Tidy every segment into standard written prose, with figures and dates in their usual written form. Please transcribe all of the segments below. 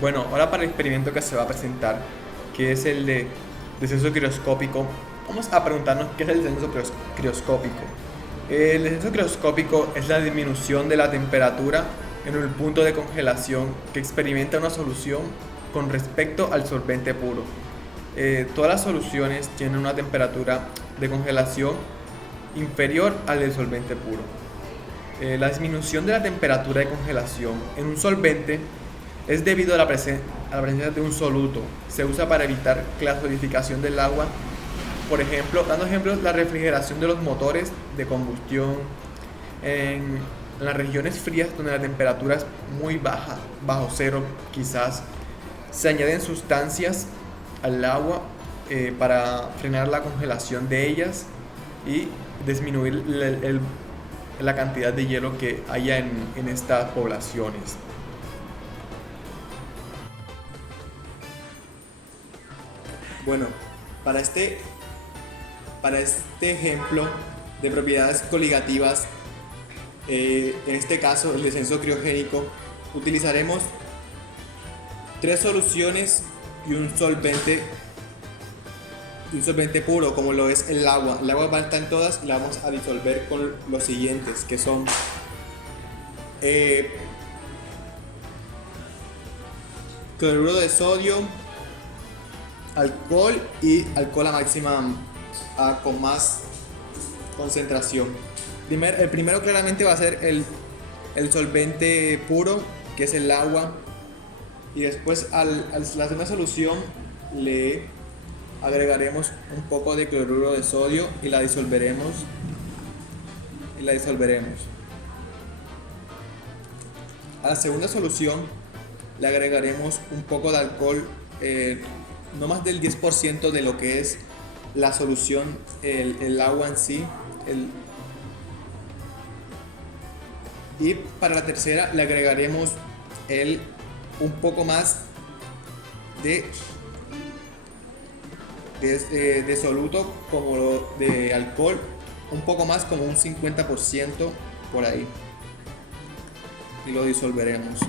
Bueno, ahora para el experimento que se va a presentar, que es el de descenso crioscópico, vamos a preguntarnos qué es el descenso crioscópico. El descenso crioscópico es la disminución de la temperatura en un punto de congelación que experimenta una solución con respecto al solvente puro. Todas las soluciones tienen una temperatura de congelación inferior al del solvente puro. La disminución de la temperatura de congelación en un solvente es debido a la presencia de un soluto. Se usa para evitar que la solidificación del agua, por ejemplo, dando ejemplos, la refrigeración de los motores de combustión en las regiones frías donde la temperatura es muy baja, bajo cero quizás, se añaden sustancias al agua para frenar la congelación de ellas y disminuir la cantidad de hielo que haya en estas poblaciones. Bueno, para este, para este ejemplo de propiedades coligativas, en este caso el descenso criogénico, utilizaremos tres soluciones y un solvente puro, como lo es el agua. El agua va a estar en todas y la vamos a disolver con los siguientes, que son eh, cloruro de sodio, alcohol y alcohol a máxima con más concentración. El primero claramente va a ser el solvente puro, que es el agua, y después al la segunda solución le agregaremos un poco de cloruro de sodio y la disolveremos. A la segunda solución le agregaremos un poco de alcohol, no más del 10% de lo que es la solución, el agua en sí. Y para la tercera le agregaremos un poco más de, de soluto, como de alcohol, un poco más, como un 50% por ahí. Y lo disolveremos.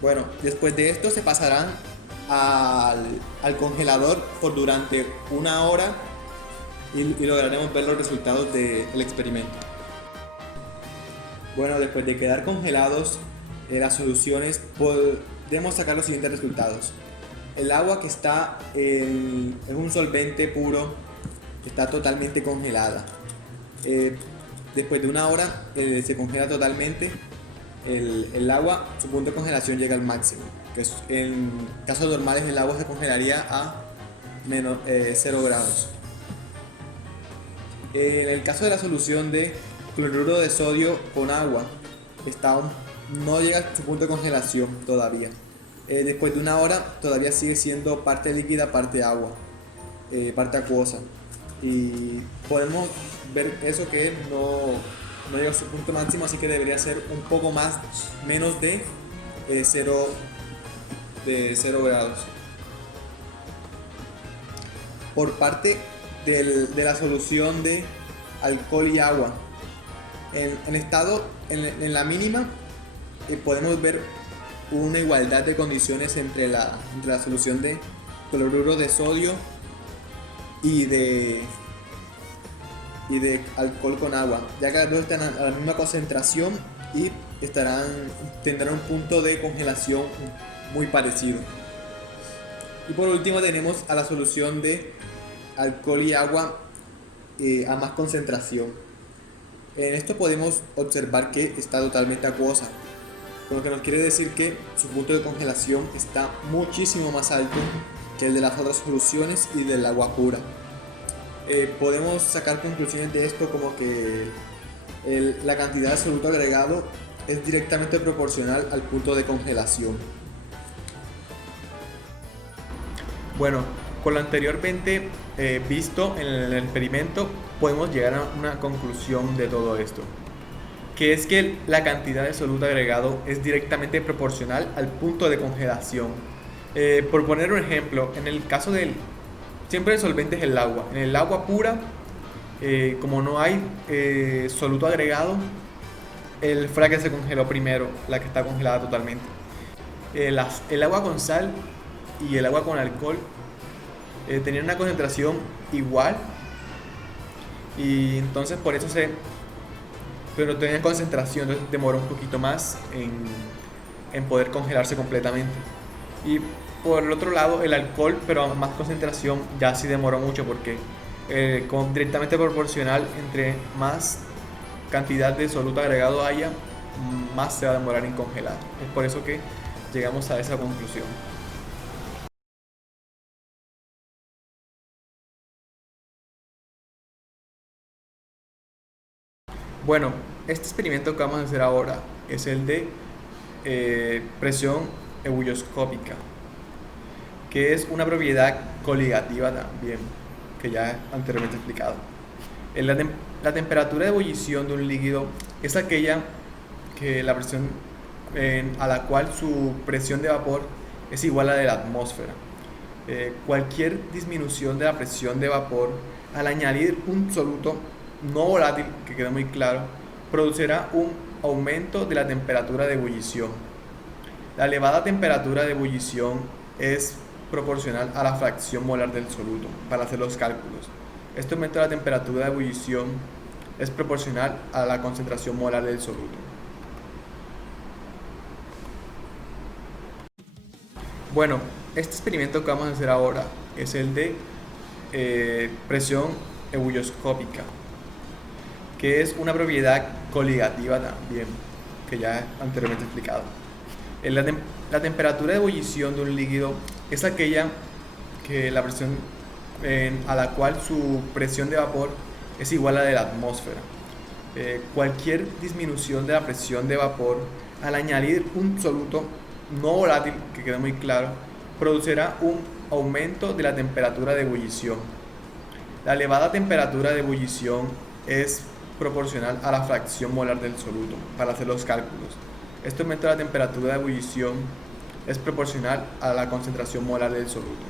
Bueno, después de esto se pasarán al congelador por durante una hora y lograremos ver los resultados del experimento. Bueno, después de quedar congelados las soluciones, podemos sacar los siguientes resultados. El agua que está en un solvente puro está totalmente congelada. Después de una hora se congela totalmente. El agua, su punto de congelación llega al máximo, que en casos normales el agua se congelaría a menos 0 grados. En el caso de la solución de cloruro de sodio con agua, no llega a su punto de congelación todavía. Después de una hora todavía sigue siendo parte líquida, parte agua, parte acuosa. Y podemos ver eso, que no llega a su punto máximo, así que debería ser un poco menos de 0 grados. Por parte de la solución de alcohol y agua, en la mínima, podemos ver una igualdad de condiciones entre la solución de cloruro de sodio y de alcohol con agua, ya que las dos están a la misma concentración y tendrán un punto de congelación muy parecido. Y por último tenemos a la solución de alcohol y agua a más concentración. En esto podemos observar que está totalmente acuosa, lo que nos quiere decir que su punto de congelación está muchísimo más alto que el de las otras soluciones y del agua pura. Podemos sacar conclusiones de esto, como que la cantidad de soluto agregado es directamente proporcional al punto de congelación. Bueno, con lo anteriormente visto en el experimento, podemos llegar a una conclusión de todo esto, que es que la cantidad de soluto agregado es directamente proporcional al punto de congelación. Por poner un ejemplo, en el caso siempre el solvente es el agua. En el agua pura Como no hay soluto agregado, fue la que se congeló primero, la que está congelada totalmente. El agua con sal y el agua con alcohol tenían una concentración igual, y entonces por eso pero tenían concentración, entonces demoró un poquito más en poder congelarse completamente. Y por el otro lado, el alcohol, pero a más concentración, ya sí demoró mucho porque directamente proporcional, entre más cantidad de soluto agregado haya, más se va a demorar en congelar. Es por eso que llegamos a esa conclusión. Bueno, este experimento que vamos a hacer ahora es el de presión ebulloscópica, que es una propiedad coligativa también, que ya anteriormente he explicado. La temperatura de ebullición de un líquido es aquella que la presión a la cual su presión de vapor es igual a la de la atmósfera. Cualquier disminución de la presión de vapor al añadir un soluto no volátil, que quede muy claro, producirá un aumento de la temperatura de ebullición. La elevada temperatura de ebullición es proporcional a la fracción molar del soluto para hacer los cálculos. Este aumento de la temperatura de ebullición es proporcional a la concentración molar del soluto. Bueno, este experimento que vamos a hacer ahora es el de presión ebulloscópica, que es una propiedad coligativa también, que ya anteriormente he explicado. La temperatura de ebullición de un líquido es aquella que la presión a la cual su presión de vapor es igual a la de la atmósfera. Cualquier disminución de la presión de vapor al añadir un soluto no volátil, que quede muy claro, producirá un aumento de la temperatura de ebullición. La elevada temperatura de ebullición es proporcional a la fracción molar del soluto para hacer los cálculos. Este aumento de la temperatura de ebullición es proporcional a la concentración molar del soluto.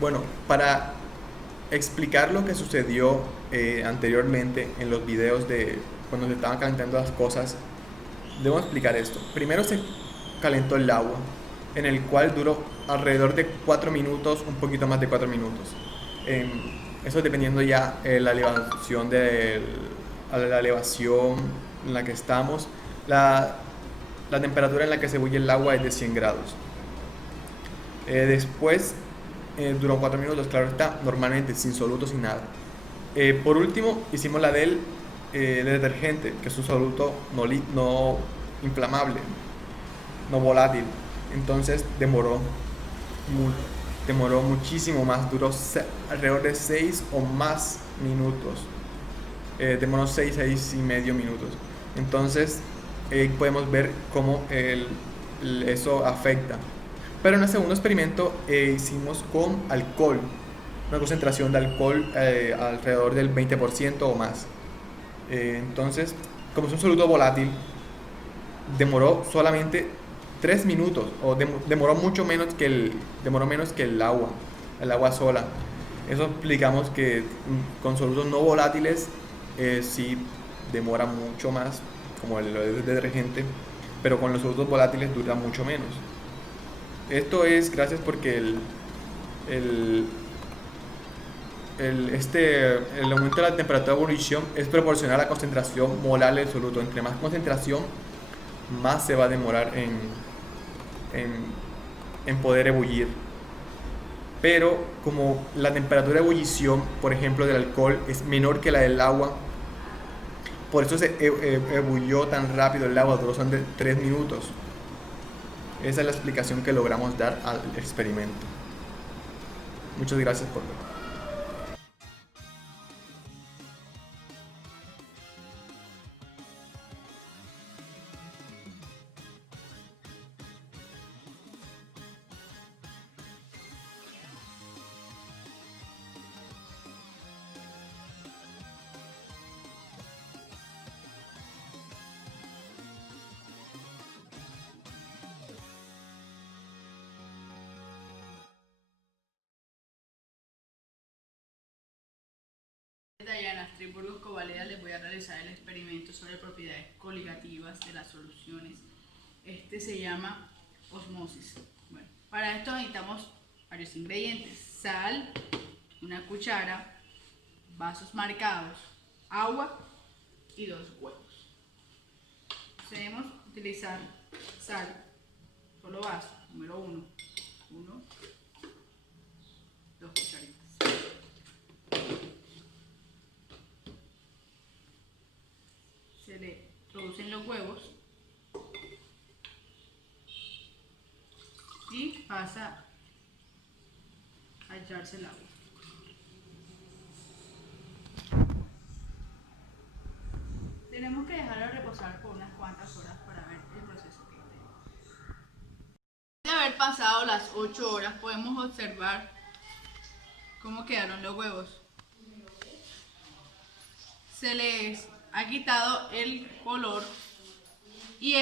Bueno, para explicar lo que sucedió anteriormente en los videos de cuando se estaban calentando las cosas, debo explicar esto. Primero se calentó el agua, en el cual duró alrededor de 4 minutos, un poquito más de 4 minutos. Eso dependiendo ya la elevación la elevación en la que estamos. La temperatura en la que se bulle el agua es de 100 grados. Después duró 4 minutos, claro está, normalmente sin soluto, sin nada. Por último, hicimos la del detergente, que es un soluto no inflamable, no volátil. Entonces demoró muchísimo más, duró alrededor de 6 o más minutos. Demoró 6 y medio minutos. Entonces podemos ver cómo eso afecta. Pero en el segundo experimento hicimos con alcohol, una concentración de alcohol alrededor del 20% o más. Entonces, como es un soluto volátil, demoró solamente 3 minutos, o demoró menos que el agua sola. Eso explicamos que con solutos no volátiles sí demora mucho más, como el detergente, pero con los solutos volátiles dura mucho menos. Esto es gracias porque el aumento de la temperatura de ebullición es proporcional a la concentración molar del soluto. Entre más concentración, más se va a demorar en poder ebullir. Pero como la temperatura de ebullición, por ejemplo, del alcohol es menor que la del agua, por eso se ebullió tan rápido el agua, duró son de 3 minutos. Esa es la explicación que logramos dar al experimento. Muchas gracias por ver. Dayana Stripburgos Covaleda, les voy a realizar el experimento sobre propiedades coligativas de las soluciones. Este se llama osmosis. Bueno, para esto necesitamos varios ingredientes: sal, una cuchara, vasos marcados, agua y 2 huevos. Debemos utilizar sal, solo vaso, número 1, 2 cucharitas. Se le introducen los huevos y pasa a echarse el agua. Tenemos que dejarlo reposar por unas cuantas horas para ver el proceso que tenemos. Después de haber pasado las 8 horas, podemos observar cómo quedaron los huevos. Se les ha quitado el color y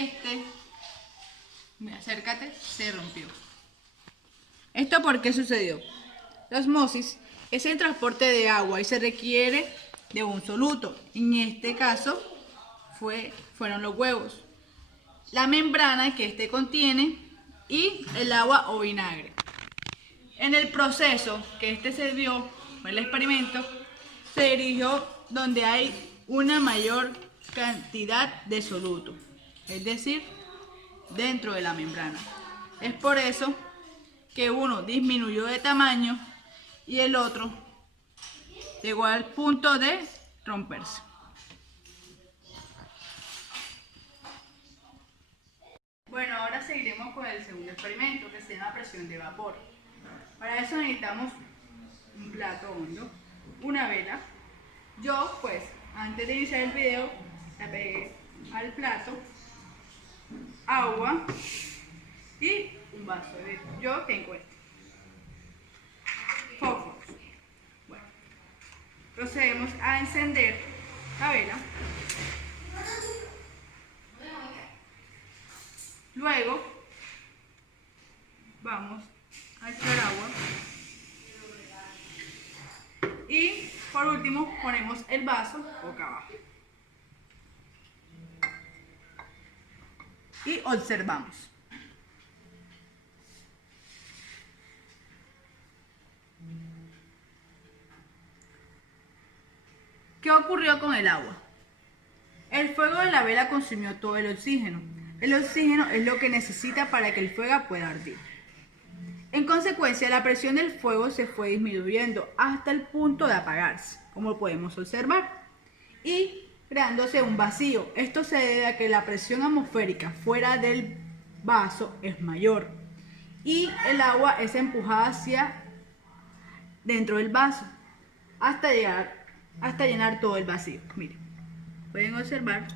mira, acércate, se rompió. ¿Esto por qué sucedió? La osmosis es el transporte de agua y se requiere de un soluto. En este caso fueron los huevos, la membrana que contiene y el agua o vinagre. En el proceso que se vio, el experimento, se dirigió donde hay una mayor cantidad de soluto, es decir, dentro de la membrana. Es por eso que uno disminuyó de tamaño y el otro llegó al punto de romperse. Bueno, ahora seguiremos con el segundo experimento, que se llama presión de vapor. Para eso necesitamos un plato hondo, una vela. Yo, pues, antes de iniciar el video, le pegué al plato agua y un vaso de yo tengo fósforos. Bueno, procedemos a encender la vela. Luego vamos a echar agua y por último ponemos el vaso boca abajo y observamos. ¿Qué ocurrió con el agua? El fuego de la vela consumió todo el oxígeno. El oxígeno es lo que necesita para que el fuego pueda arder. En consecuencia, la presión del fuego se fue disminuyendo hasta el punto de apagarse, como podemos observar, y creándose un vacío. Esto se debe a que la presión atmosférica fuera del vaso es mayor y el agua es empujada hacia dentro del vaso hasta llenar todo el vacío. Miren, pueden observar.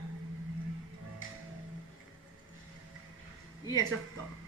Y eso es todo.